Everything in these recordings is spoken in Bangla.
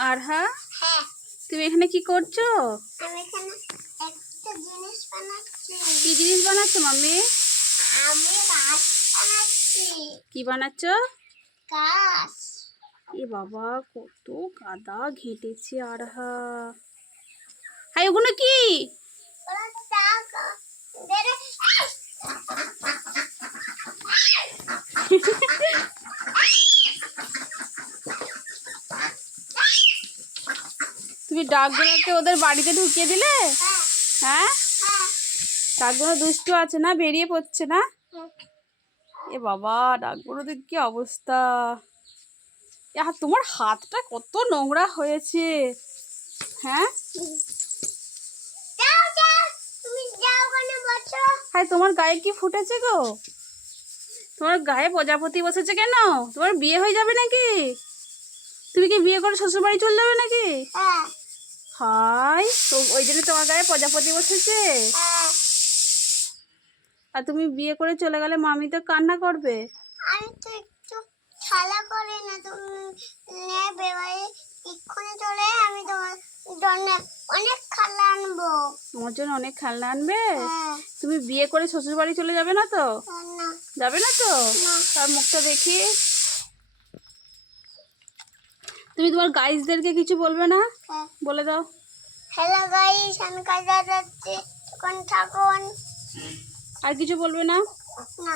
আর হ্যাঁ? হ্যাঁ। তুমি এখানে কি করছ? আমি এখানে একটা জিনিস বানাচ্ছি। কি জিনিস বানাচ্ছো মাম্মি? আমি গাছ বানাচ্ছি। কি বানাচ্ছ? গাছ। এ বাবা কত কাদা ঘেঁটেছে আর হা। হাই ওগুলো কি? ওরা টাকা বেরে তুমি ডাকগুলোকে ওদের বাড়িতে ঢুকিয়ে দিলে? হ্যাঁ? হ্যাঁ হ্যাঁ ডাকগুলো দুষ্টু আছে না? বেরিয়ে পড়ছে না? হ্যাঁ। এ বাবা ডাকগুলোদের কি অবস্থা? আর তোমার হাতটা কত নোংরা হয়েছে। হ্যাঁ? হাই তোমার গায়ে কি ফুটেছে গো? তোমার গায়ে প্রজাপতি বসেছে কেন? তোমার বিয়ে হয়ে যাবে নাকি? তুমি কি বিয়ে করে শ্বশুর বাড়ি চলে যাবে নাকি? হ্যাঁ ওই জন্য তোমার গায়ে প্রজাপতি বসেছে? হ্যাঁ। আর তুমি বিয়ে করে চলে গেলে মামি তো কান্না করবে? আমি তো একটু খেলা করি না তুমি নেবে এবারে এক্ষুনি চলে আমি তোমার জন্য অনেক খেলা আনব। তোমার জন্য অনেক খেলনা আনবে? হ্যাঁ। তুমি বিয়ে করে শ্বশুর বাড়ি চলে যাবে না তো? যাবে না তো? তার মুখটা দেখি। তুমি তোমার গাইজদেরকে কিছু বলবে না? হ্যাঁ। বলে দাও। হ্যালো গাইস আমি কাজে যাচ্ছি তখন থাকুন আর কিছু বলবে না? না।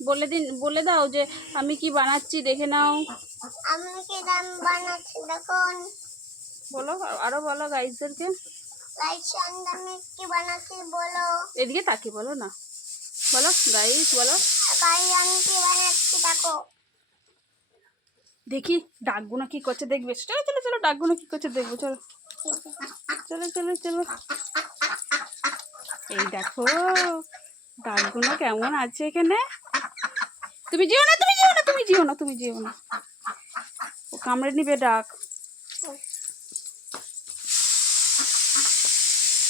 বলে দিন বলে দাও যে আমি কি বানাচ্ছি দেখে নাও। আমি কি দাম বানাচ্ছি দেখুন। বলো আরও বলো গাইজদেরকে গাইস আমি কি বানাচ্ছি বলো। এদিকে তাকে বলো না। বলো গাইজ বলো। গাই আমি কি বানাচ্ছি দেখো। দেখি ডাকগুনা কি করছে, দেখবে। চলো চলো চলো ডাকগুনা কি করছে, দেখব, চলো। চলো চলো চলো। এই দেখো, ডাকগুলো কেমন আছে এখানে? তুমি জিও না, তুমি যেও না, তুমি জিও না, তুমি যেও না। ও কামড়ে নিবে, ডাক।